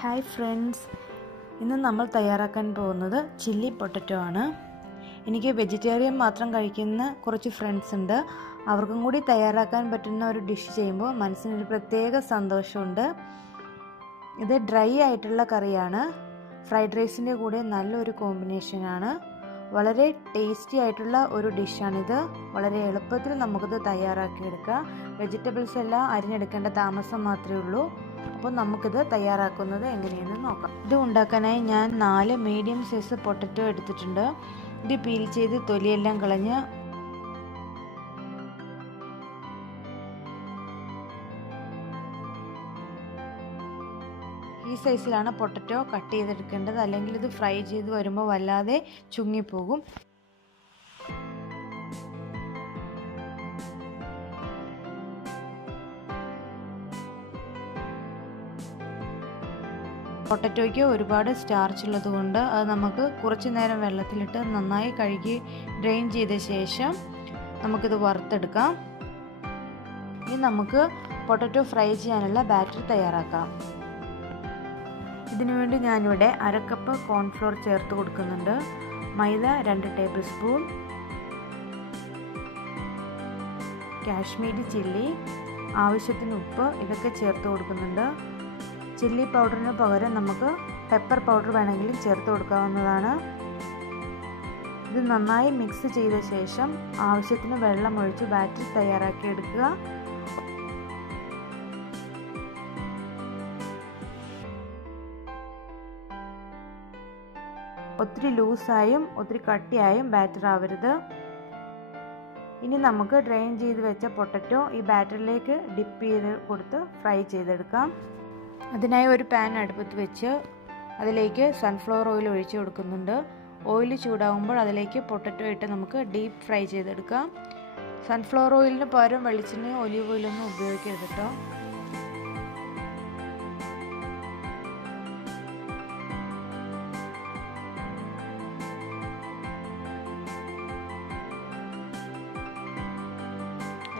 Hi friends, ഇന്ന് നമ്മൾ തയ്യാറാക്കാൻ പോകുന്നത് ചില്ലി പൊട്ടറ്റോ ആണ്. എനിക്ക് വെജിറ്റേറിയൻ മാത്രം കഴിക്കുന്ന കുറച്ച് ഫ്രണ്ട്സ് ഉണ്ട്. അവർക്കും കൂടി തയ്യാറാക്കാൻ പറ്റുന്ന ഒരു ഡിഷ് ചെയ്യുമ്പോൾ മനസ്സിനൊരു പ്രത്യേക സന്തോഷമുണ്ട്. ഇത് ഡ്രൈ ആയിട്ടുള്ള കറിയാണ്. ഫ്രൈഡ് റൈസിൻ്റെ കൂടെ നല്ലൊരു കോമ്പിനേഷനാണ്. വളരെ ടേസ്റ്റി ആയിട്ടുള്ള ഒരു ഡിഷാണിത്. വളരെ എളുപ്പത്തിൽ നമുക്കിത് തയ്യാറാക്കിയെടുക്കാം. വെജിറ്റബിൾസ് എല്ലാം അരിഞ്ഞെടുക്കേണ്ട താമസം മാത്രമേ ഉള്ളൂ. അപ്പോൾ നമുക്കിത് തയ്യാറാക്കുന്നത് എങ്ങനെയെന്ന് നോക്കാം. ഇത് ഉണ്ടാക്കാനായി ഞാൻ 4 മീഡിയം സൈസ് പൊട്ടറ്റോ എടുത്തിട്ടുണ്ട്. ഇത് പീൽ ചെയ്ത് തൊലിയെല്ലാം കളഞ്ഞ് ഈ സൈസിലാണ് പൊട്ടറ്റോ കട്ട് ചെയ്തെടുക്കേണ്ടത്. അല്ലെങ്കിൽ ഇത് ഫ്രൈ ചെയ്ത് വരുമ്പോൾ വല്ലാതെ ചുങ്ങിപ്പോകും. പൊട്ടറ്റോയ്ക്ക് ഒരുപാട് സ്റ്റാർച്ച് ഉള്ളത് കൊണ്ട് അത് നമുക്ക് കുറച്ച് നേരം വെള്ളത്തിലിട്ട് നന്നായി കഴുകി ഡ്രെയിൻ ചെയ്ത ശേഷം നമുക്കിത് വറുത്തെടുക്കാം. ഇനി നമുക്ക് പൊട്ടറ്റോ ഫ്രൈ ചെയ്യാനുള്ള ബാറ്റർ തയ്യാറാക്കാം. ഇതിനുവേണ്ടി ഞാനിവിടെ 1/2 കപ്പ് കോൺഫ്ലോർ ചേർത്ത് കൊടുക്കുന്നുണ്ട്. മൈദ 2 ടേബിൾ സ്പൂൺ, കാശ്മീരി ചില്ലി, ആവശ്യത്തിന് ഉപ്പ്, ഇതൊക്കെ ചേർത്ത് കൊടുക്കുന്നുണ്ട്. ചില്ലി പൗഡറിന് പകരം നമുക്ക് പെപ്പർ പൗഡർ വേണമെങ്കിലും ചേർത്ത് കൊടുക്കാവുന്നതാണ്. ഇത് നന്നായി മിക്സ് ചെയ്ത ശേഷം ആവശ്യത്തിന് വെള്ളം ഒഴിച്ച് ബാറ്റർ തയ്യാറാക്കി എടുക്കുക. ഒത്തിരി ലൂസായും ഒത്തിരി കട്ടിയായും ബാറ്റർ ആവരുത്. ഇനി നമുക്ക് ഡ്രെയിൻ ചെയ്ത് വെച്ച പൊട്ടറ്റോ ഈ ബാറ്ററിലേക്ക് ഡിപ്പ് ചെയ്ത് കൊടുത്ത് ഫ്രൈ ചെയ്തെടുക്കാം. അതിനായി ഒരു പാൻ അടുപ്പത്ത് വെച്ച് അതിലേക്ക് സൺഫ്ലവർ ഓയിൽ ഒഴിച്ച് കൊടുക്കുന്നുണ്ട്. ഓയിൽ ചൂടാകുമ്പോൾ അതിലേക്ക് പൊട്ടറ്റോ ഇട്ട് നമുക്ക് ഡീപ്പ് ഫ്രൈ ചെയ്തെടുക്കാം. സൺഫ്ലവർ ഓയിലിന് പകരം വെളിച്ചെണ്ണയോ ഒലിവ് ഓയിലൊന്നും ഉപയോഗിക്കരുത് കേട്ടോ.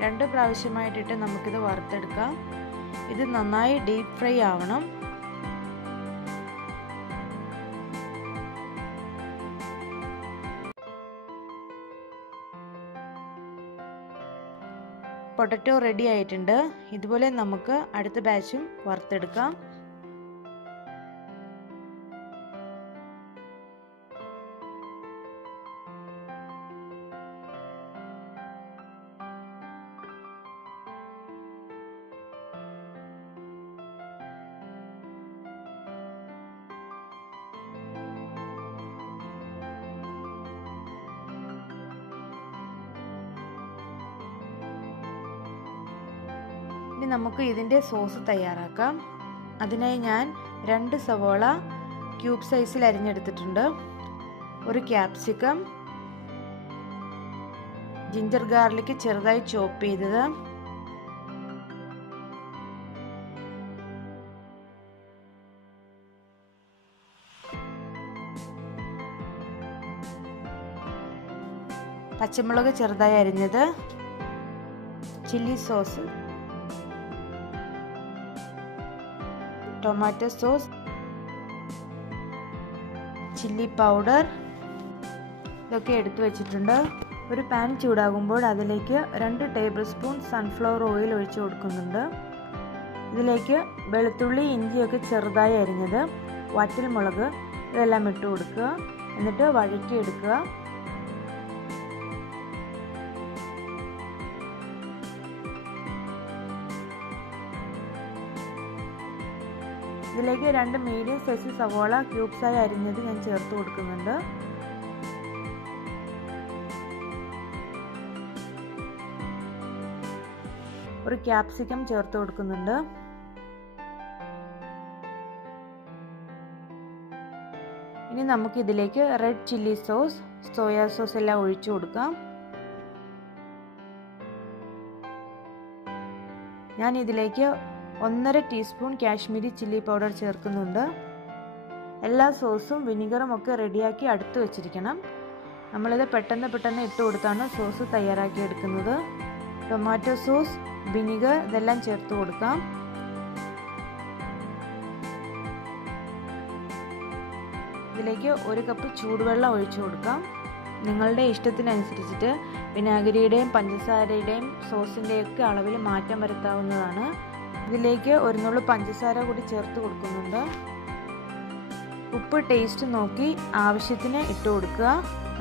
രണ്ട് പ്രാവശ്യമായിട്ടിട്ട് നമുക്കിത് വറുത്തെടുക്കാം. ഇത് നന്നായി ഡീപ്പ് ഫ്രൈ ആവണം. പൊട്ടറ്റോ റെഡി ആയിട്ടുണ്ട്. ഇതുപോലെ നമുക്ക് അടുത്ത ബാച്ചും വറുത്തെടുക്കാം. ഇനി നമുക്ക് ഇതിൻ്റെ സോസ് തയ്യാറാക്കാം. അതിനായി ഞാൻ 2 സവോള ക്യൂബ് സൈസിൽ അരിഞ്ഞെടുത്തിട്ടുണ്ട്. ഒരു ക്യാപ്സിക്കം, ജിഞ്ചർ ഗാർലിക് ചെറുതായി ചോപ്പ് ചെയ്തത്, പച്ചമുളക് ചെറുതായി അരിഞ്ഞത്, chilli sauce, tomato sauce, chilli powder, ഇതൊക്കെ എടുത്തു വെച്ചിട്ടുണ്ട്. ഒരു പാൻ ചൂടാകുമ്പോൾ അതിലേക്ക് 2 ടേബിൾ സ്പൂൺ സൺഫ്ലവർ ഓയിൽ ഒഴിച്ചു കൊടുക്കുന്നുണ്ട്. ഇതിലേക്ക് വെളുത്തുള്ളി, ഇഞ്ചിയൊക്കെ ചെറുതായി അരിഞ്ഞത്, വറ്റൽമുളക്, ഇതെല്ലാം ഇട്ട് കൊടുക്കുക. എന്നിട്ട് വഴറ്റിയെടുക്കുക. ഇതിലേക്ക് 2 മീഡിയം സൈസ് സവോള ക്യൂബ്സായി അരിഞ്ഞത് ഞാൻ ചേർത്ത് കൊടുക്കുന്നുണ്ട്. ഒരു ക്യാപ്സിക്കം ചേർത്ത് കൊടുക്കുന്നുണ്ട്. ഇനി നമുക്ക് ഇതിലേക്ക് red chilli sauce, soya sauce എല്ലാം ഒഴിച്ചു കൊടുക്കാം. ഞാൻ ഇതിലേക്ക് 1.5 ടീസ്പൂൺ കാശ്മീരി ചില്ലി പൗഡർ ചേർക്കുന്നുണ്ട്. എല്ലാ സോസും വിനിഗറും ഒക്കെ റെഡിയാക്കി അടുത്ത് വെച്ചിരിക്കണം. നമ്മളിത് പെട്ടെന്ന് ഇട്ട് കൊടുത്താണ് സോസ് തയ്യാറാക്കി എടുക്കുന്നത്. ടൊമാറ്റോ സോസ്, വിനിഗർ ഇതെല്ലാം ചേർത്ത് കൊടുക്കാം. ഇതിലേക്ക് 1 കപ്പ് ചൂടുവെള്ളം ഒഴിച്ചു കൊടുക്കാം. നിങ്ങളുടെ ഇഷ്ടത്തിനനുസരിച്ചിട്ട് വിനാഗിരിയുടെയും പഞ്ചസാരയുടെയും സോസിൻ്റെയൊക്കെ അളവിൽ മാറ്റം വരുത്താവുന്നതാണ്. ഇതിലേക്ക് 1 നുള്ളു പഞ്ചസാര കൂടി ചേർത്ത് കൊടുക്കുന്നുണ്ട്. ഉപ്പ് ടേസ്റ്റ് നോക്കി ആവശ്യത്തിന് ഇട്ട് കൊടുക്കുക.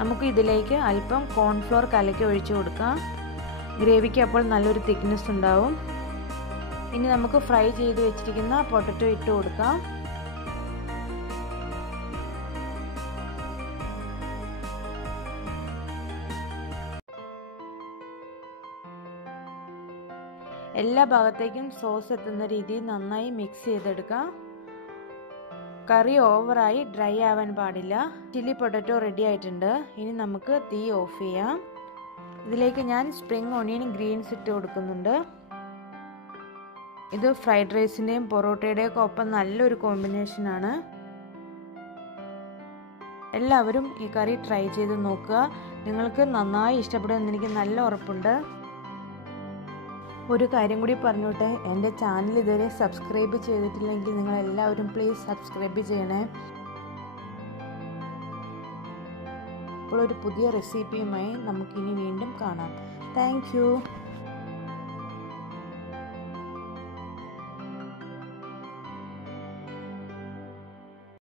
നമുക്ക് ഇതിലേക്ക് അല്പം കോൺഫ്ലോർ കലക്കി ഒഴിച്ചു കൊടുക്കാം. ഗ്രേവിക്ക് അപ്പോൾ നല്ലൊരു തിക്നെസ് ഉണ്ടാവും. ഇനി നമുക്ക് ഫ്രൈ ചെയ്ത് വെച്ചിരിക്കുന്ന പൊട്ടറ്റോ ഇട്ട് കൊടുക്കാം. എല്ലാ ഭാഗത്തേക്കും സോസ് എത്തുന്ന രീതിയിൽ നന്നായി മിക്സ് ചെയ്തെടുക്കാം. കറി ഓവറായി ഡ്രൈ ആവാൻ പാടില്ല. ചില്ലി പൊട്ടറ്റോ റെഡി ആയിട്ടുണ്ട്. ഇനി നമുക്ക് തീ ഓഫ് ചെയ്യാം. ഇതിലേക്ക് ഞാൻ സ്പ്രിംഗ് ഓണിയൻ ഗ്രീൻസ് ഇട്ട് കൊടുക്കുന്നുണ്ട്. ഇത് ഫ്രൈഡ് റൈസിൻ്റെയും പൊറോട്ടയുടെയും ഒക്കെ ഒപ്പം നല്ലൊരു കോമ്പിനേഷനാണ്. എല്ലാവരും ഈ കറി ട്രൈ ചെയ്ത് നോക്കുക. നിങ്ങൾക്ക് നന്നായി ഇഷ്ടപ്പെടുമെന്ന് എനിക്ക് നല്ല ഉറപ്പുണ്ട്. ഒരു കാര്യം കൂടി പറഞ്ഞോട്ടെ, എൻ്റെ ചാനൽ ഇതുവരെ സബ്സ്ക്രൈബ് ചെയ്തിട്ടില്ലെങ്കിൽ നിങ്ങൾ എല്ലാവരും പ്ലീസ് സബ്സ്ക്രൈബ് ചെയ്യണേ. അപ്പോൾ ഒരു പുതിയ റെസിപ്പിയുമായി നമുക്കിനി വീണ്ടും കാണാം. Thank you.